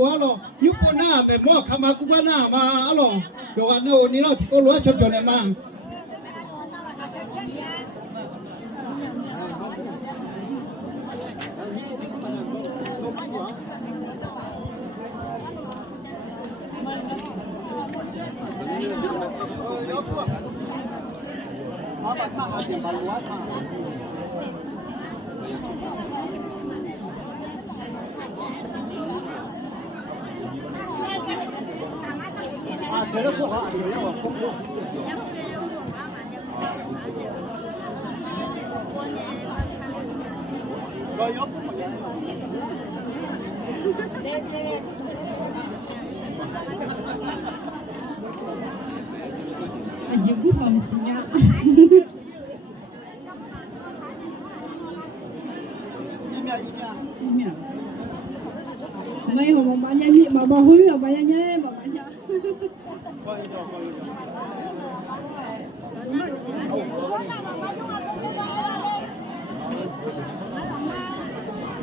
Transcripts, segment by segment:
lúa lo nhúc con na mẹ mua khăm mà cũng na mà lo đồ ăn đâu ní nó thì có lúa chọn chọn này mà thế nó cũng họ nhiều nhau không luôn rồi nhóc Juga manusia. Mấy hồ bà nhà mi bà hối bà nhà nhé bà nhà.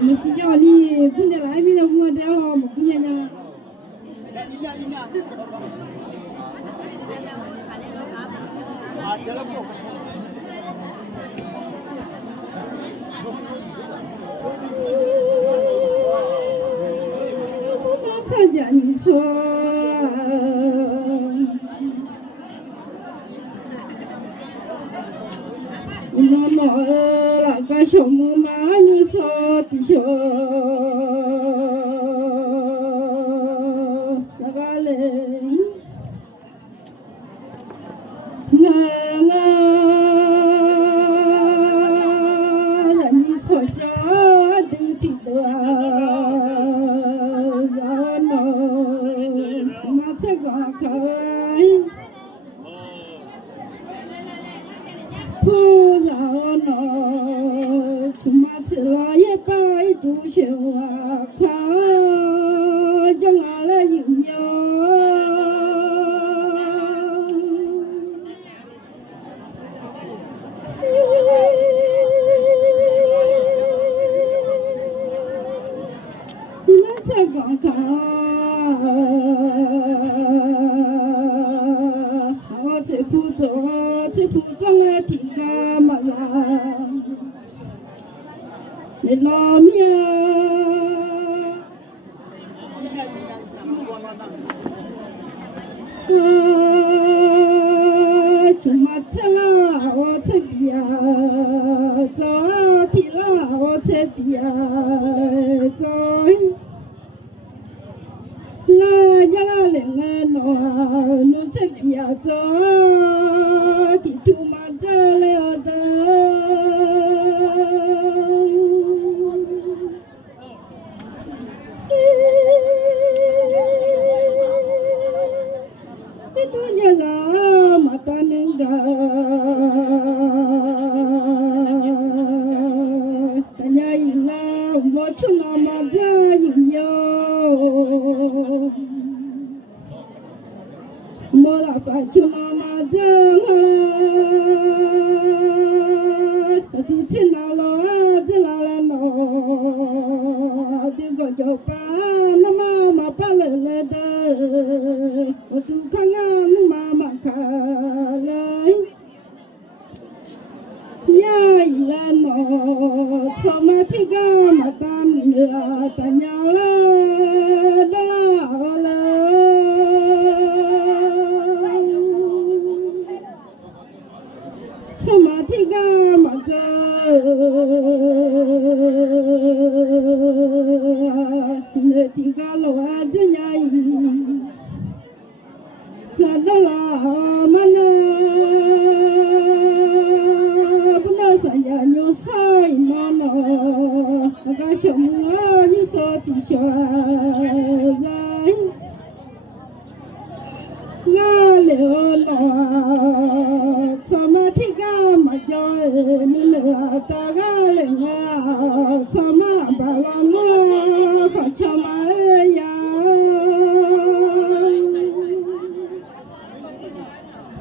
Mesti jauh ni pun dia lain bila buat dia lah punya nya. Mudah saja nyusul, inono laga shomu ma nyusul tisul, laga leh.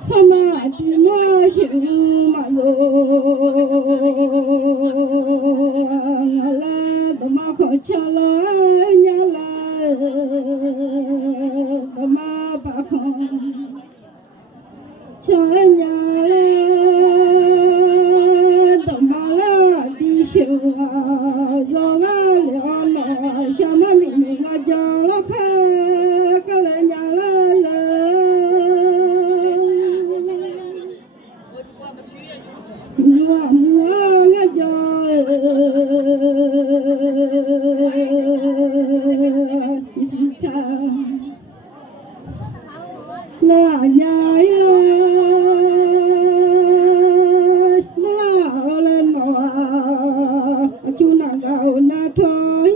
Sama ma ba khom chanya la ma la di shu zo ga le no sha ma mi ga ja la kha ka la nya la la mua mua ga ja isi sa la nya chú nàng gạo na thôi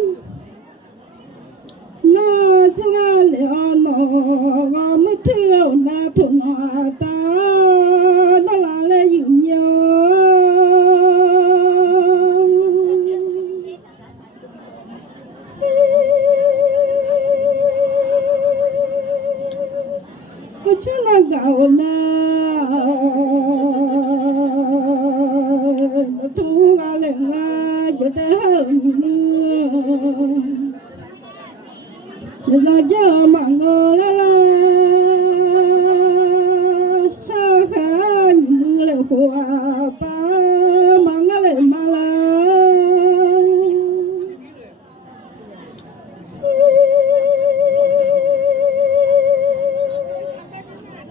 na thằng lẽ nó mất thiếu na thùng ta nó là lẽ nhiều nhiều chú nàng gạo na thu ga lệ nga cho ta hơn là cho mà ngô la la ha ha nhìn lệ hoa pa mà ngã lệ mà la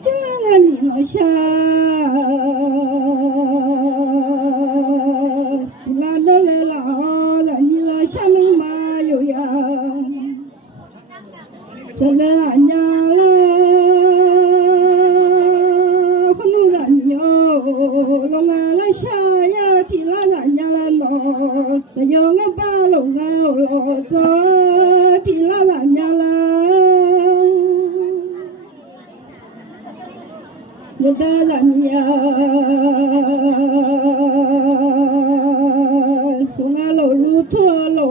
cho là nhìn nó xa la nya la con nu da nyo lo nga la sha ya ti la na nya la no da yo nga ba lo nga lo zo ti la na nya la yo da la nya lo nga lo lu tho lo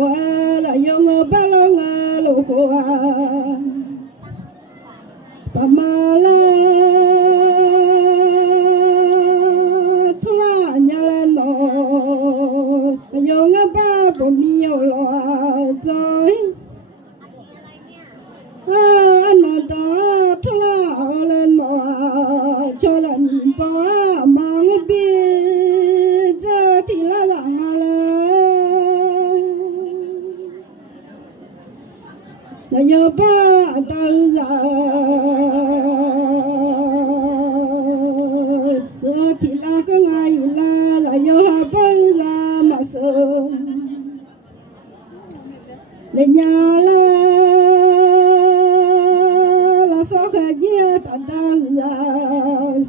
la yo nga ba lo nga lo ho Pamala thula nyala no yo nga ba bo mi yo lo zoi no da thula le no cho la ni ba ma nga bi za ti la la la yo ba ta za thì là cái ngày là yo ha bơi ra mà sợ để nhà là sao cái gì ta đang ra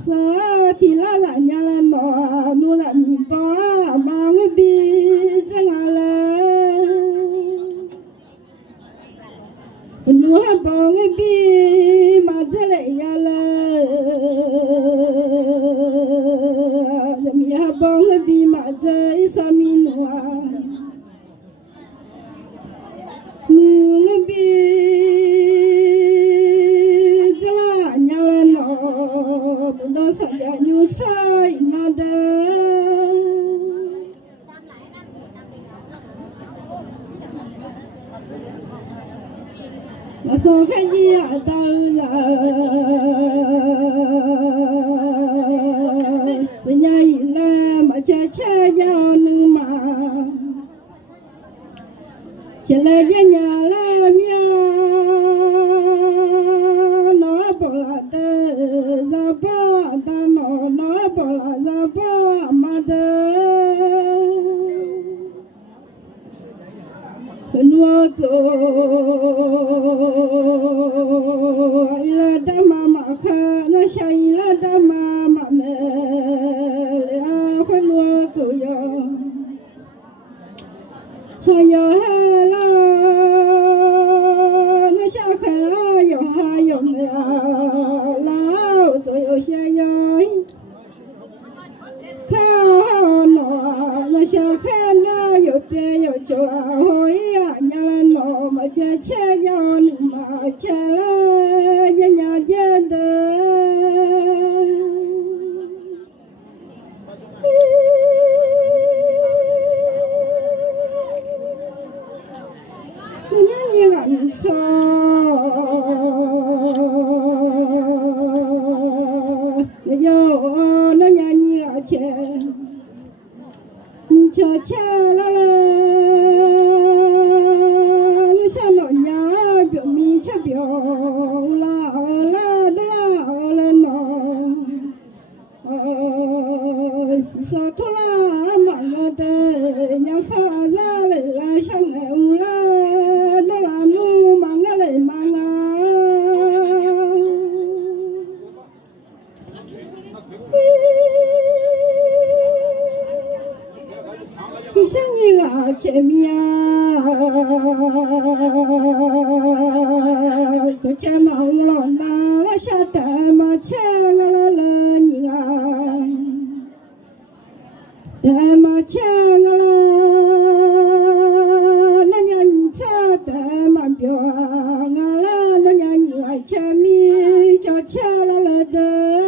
sợ thì là nhà là nó là mình có mà người bị chẳng là nó ha bỏ người bị mà thế lại là mi ha bong bi ma ze sa mi noa bi la nya la no bu do sa ya nyu sa na da ma so kha ji ya da la nhà là mà cha cha giàu nữ mà chỉ là nhà là nhà nó bỏ là tơ ra bỏ ta nó bỏ là ra bỏ mà tơ nuo to ila dama ma kha na sha ila dama ma me yo ha la na sha kha yo ha yo me la to yo sha yo kha no na sha kha na yo pe yo cho ho ya nya no ma cha cha yo ni ma cha la nya nya je de so biểu la đô la nó sa thô la mà ngơ tê nhà sa ra lại là sang em la đô la nu mà ngơ lại mà ngơ sang như là trẻ mía cho cha mong lo na la sa ta mà cha la la la nhị à ta mà cha la na nhà nhị cha ta mà biểu la na nhà nhị à cha mi cho cha la la da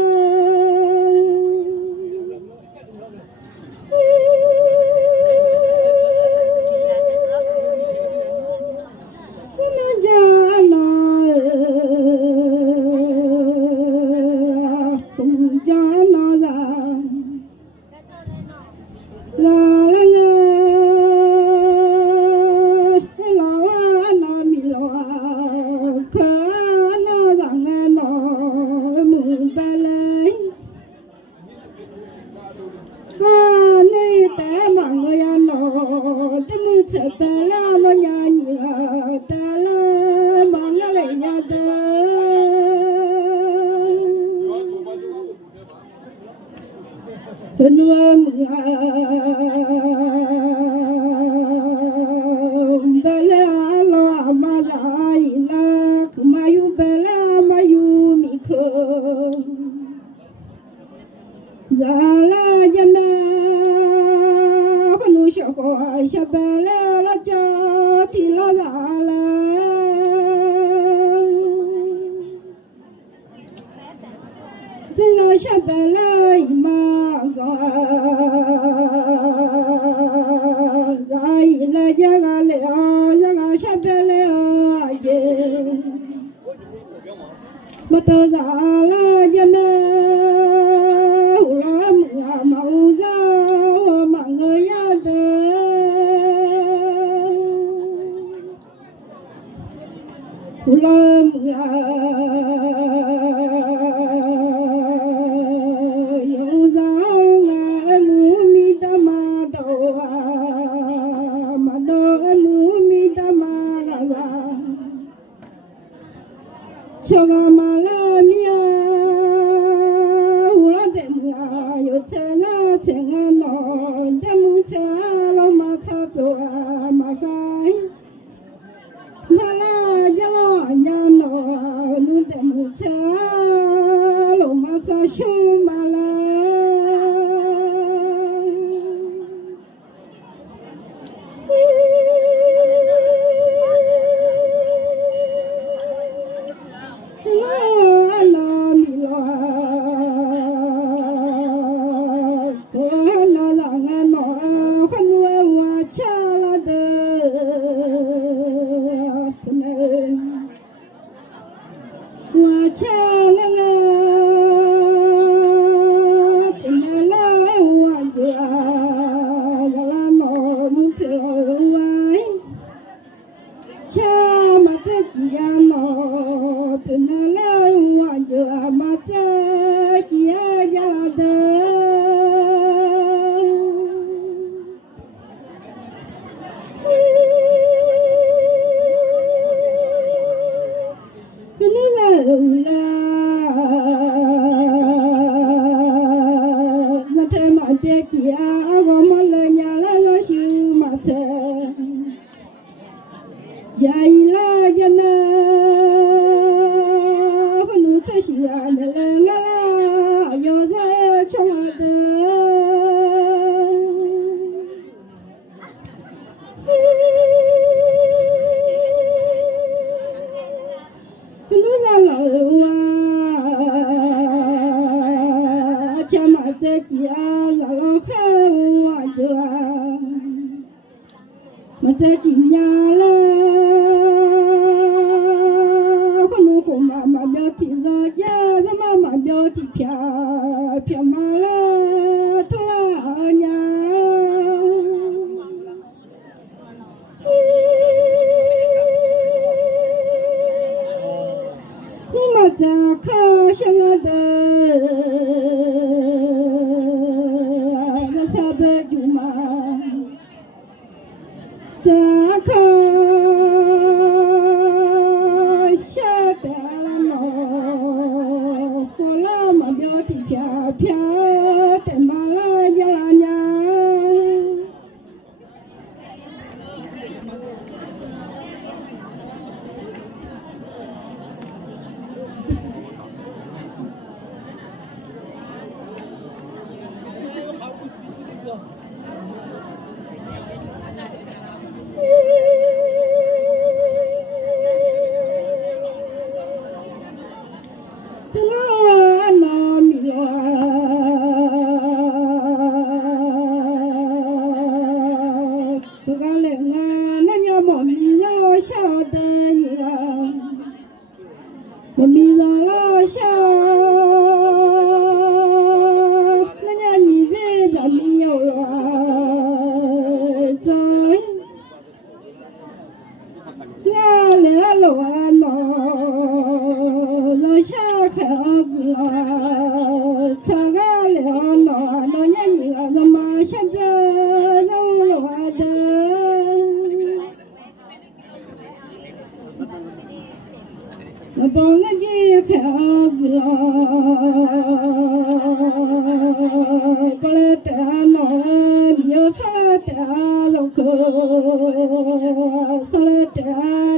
在靠向我的那啥不就嘛，在靠下的咯，我老妈表的飘飘的马拉呀呀。我迷上了笑，那家你在这没有了在，我来了我闹，让下课个，擦个了闹，那家你个他妈现在让我的。我帮我姐看个，过来带那米上来带肉口，上来带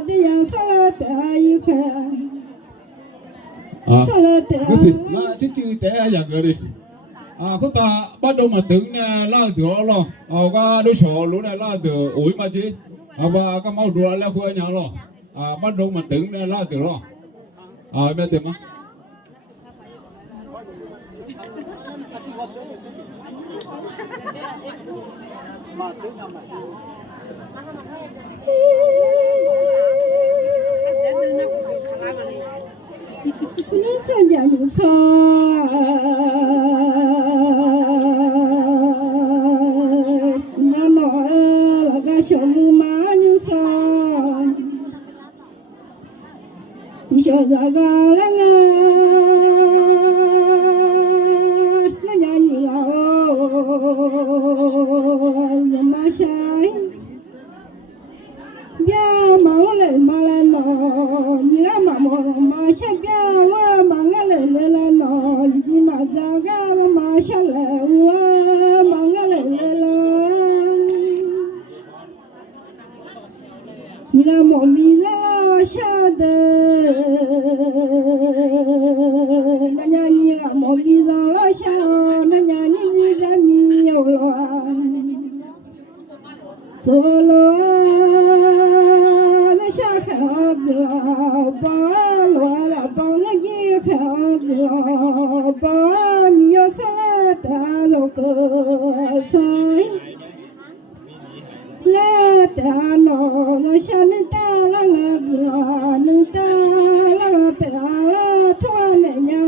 的呀，上来带一块，上来带。cái gì là chứ chưa té dạng người đi có ta bắt đầu mà tưởng nè là từ lo có đối số lúc này là từ ủi mà chứ và cái máu đùa là của nhà lo bắt đầu mà tưởng nè là từ lo mẹ tìm á nó sao nhà như sao nó nói là cái sống má như sao thì cho ra cái là nó nhà như là má sai bia máu lệ mà lên nó nhớ mà mà sẽ bia mà nghe lệ lệ nó gì mà ra cái mà sẽ lệ mà nghe lệ lệ nhớ mà mi ra xa de na nhớ nhớ mà mi ra xa na nhớ nhớ ra mi yêu lo solo na xa khờ ba lo la ba nghe khờ ba mi yo sa ta lo cơ sai la ta no xa nên ta la ngờ nên ta la ta la thoa nè nhà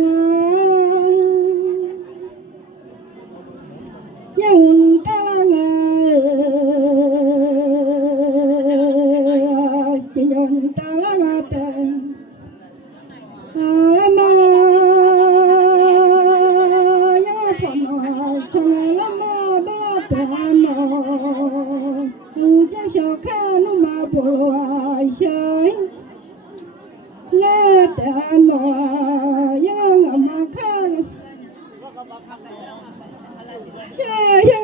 yang ta la ngờ chỉ nhon ta la ngờ ta ma ya pa no không la ma da ta no cha cho kha nu ma bo ai sai la ta no ya ma kha ya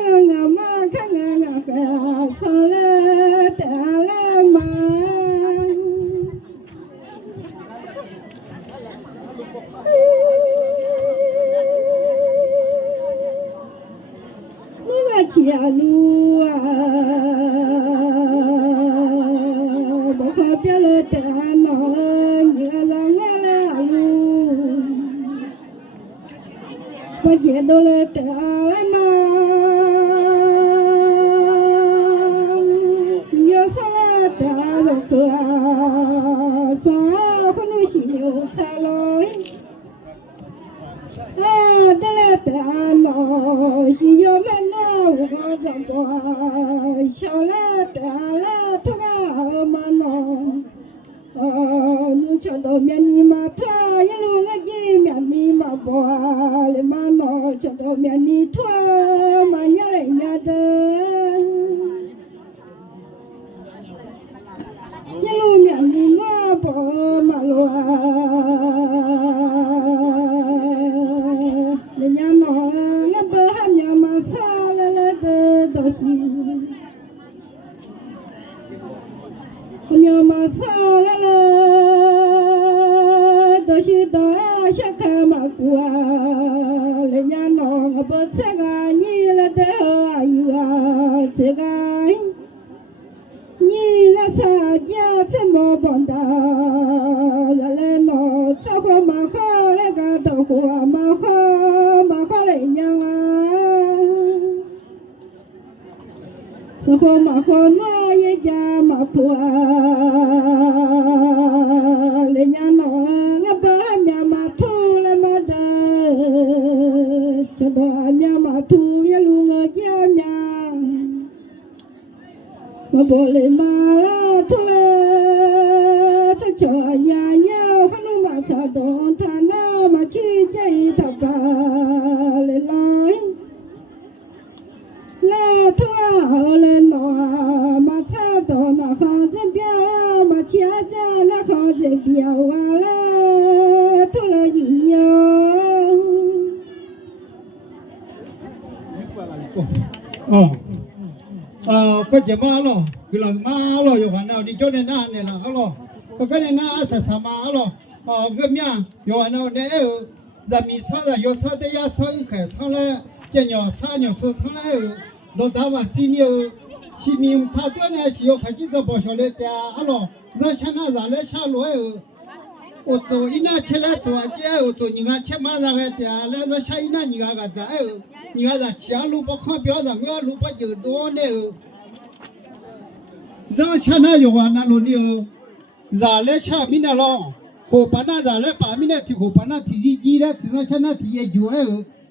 ma kha nga sa la ta la ma chia lúa bỏ khó biết là ta nó nhớ rằng là lúa bỏ chia đồ là ta mà nhớ sao là ta đâu cửa sao không nuôi chỉ nhiều xa lối ta là ta nó chỉ nhớ mà nó có dòng bò cho là ta là thua mà nó nu cho đồ miền ni mà thua yên lu ngã gì miền ni mà bỏ lên mà nó cho đồ miền ni thua mà nhớ lại nhà đời yên lu miền ni ngã bỏ mà lo lên nhà nó ngã bờ ham nhà mà xa lên đồ gì nhớ mà sao là đó là đó chắc cả mà qua lên nhà nó ngập chết cái như là đó yêu à chết cái như là sao giá chết mà bọn ta là lên nó sao có mà khó lên cái đầu hoa mà khó lên nhà sao khó mà khó nói vậy cha mà phua lên nhà nó ngập bờ nhà mà thu lên mà đờ cho đó nhà mà thu ya lu ngờ cha nhà mà bỏ lên mà thu lên cho nhà nhau không nó mà sao đón thà na mà chi chạy thà bà lên lại là thua lên nó mà cha đó nó khó dễ biểu mà chia cha nó khó dễ biểu là thua là gì nhau có chỉ mà lo cứ là mà lo yêu hắn nào đi chỗ này na này là lo có cái này na sa mà lo cái mía yêu hắn nào này giờ mình sao là yêu sao để ya sao cái sao là cái nhỏ sao sao là đồ đào mà xin yêu chỉ mình thàตัวnày chỉ yêu phải chỉ cho bảo cho lên thế lo giờ chăn nào giờ lên sao lo ô tô ina chơi là tôi chơi ô tô những cái chơi mà ra cái thế là giờ sao ina những cái cái你看咱前路不看标的，我路不就多呢？咱现在有啊，那路呢？咱来下面的咯，河边那咱来把面的提河边那提几的，提上现在提也有哎，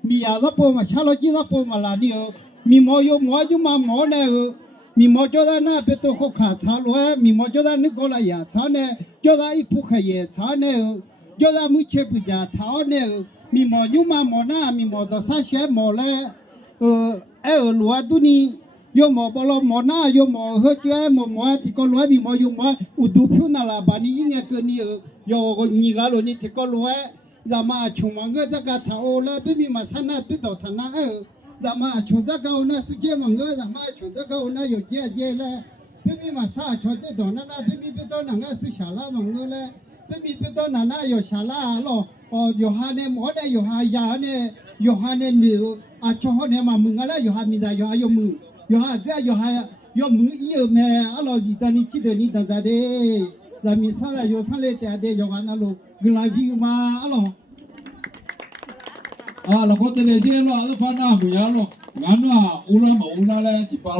米伢子包嘛，下了几个包嘛啦呢？米毛有毛就嘛毛呢，米毛叫他那别多好看茶罗，米毛叫他那个了也茶呢，叫他一铺开也茶呢，叫他没吃不加茶呢。มีหมอยุ่มาหมอหน้ามีหมอต่อซาเชียหมอแล้วหลัวตุนี่โยหมอบอลหมอหน้าโยหมอเฮเจ้หมอที่ก็หลัวมีหมอยุ่มาอุดุพิวนาลาบานี่ยิ่งเกินนี่โยก็ยิงกันเลยนี่ที่ก็หลัวจะมาชงมังก็จะกระท้าโอแล้วไม่มีมาสนาปิดต่อธนาจะมาชงจะเก่านะสุเจ้มังก็จะมาชงจะเก่านะอยู่เจ้าแล้วไม่มีมาซาชงจะต่อนั่นนะไม่มีปิดต่อหนังก็สุชาลามังก็แล้วไม่มีปิดต่อนั่นนะอยู่ชาลาหรออยู่หาเนี่ยหมอเนี่ยอยู่หายาเนี่ยอยู่หาเนี่ยเหนียวช่วงเนี่ยมามึงอะไรอยู่หามีได้อยู่หายมืออยู่หาเจ้าอยู่หายมืออีแม่อะไรจีตานี่จีเดนี่ตาเดเรามีสาระอยู่สาระแต่เดียวกันนะลูกกลายพิมมาอะไรเราก็จะเลี้ยงเราแล้วพาหน้ามึงยาเรางั้นว่าอุลามาอุลาเลยจีบเรา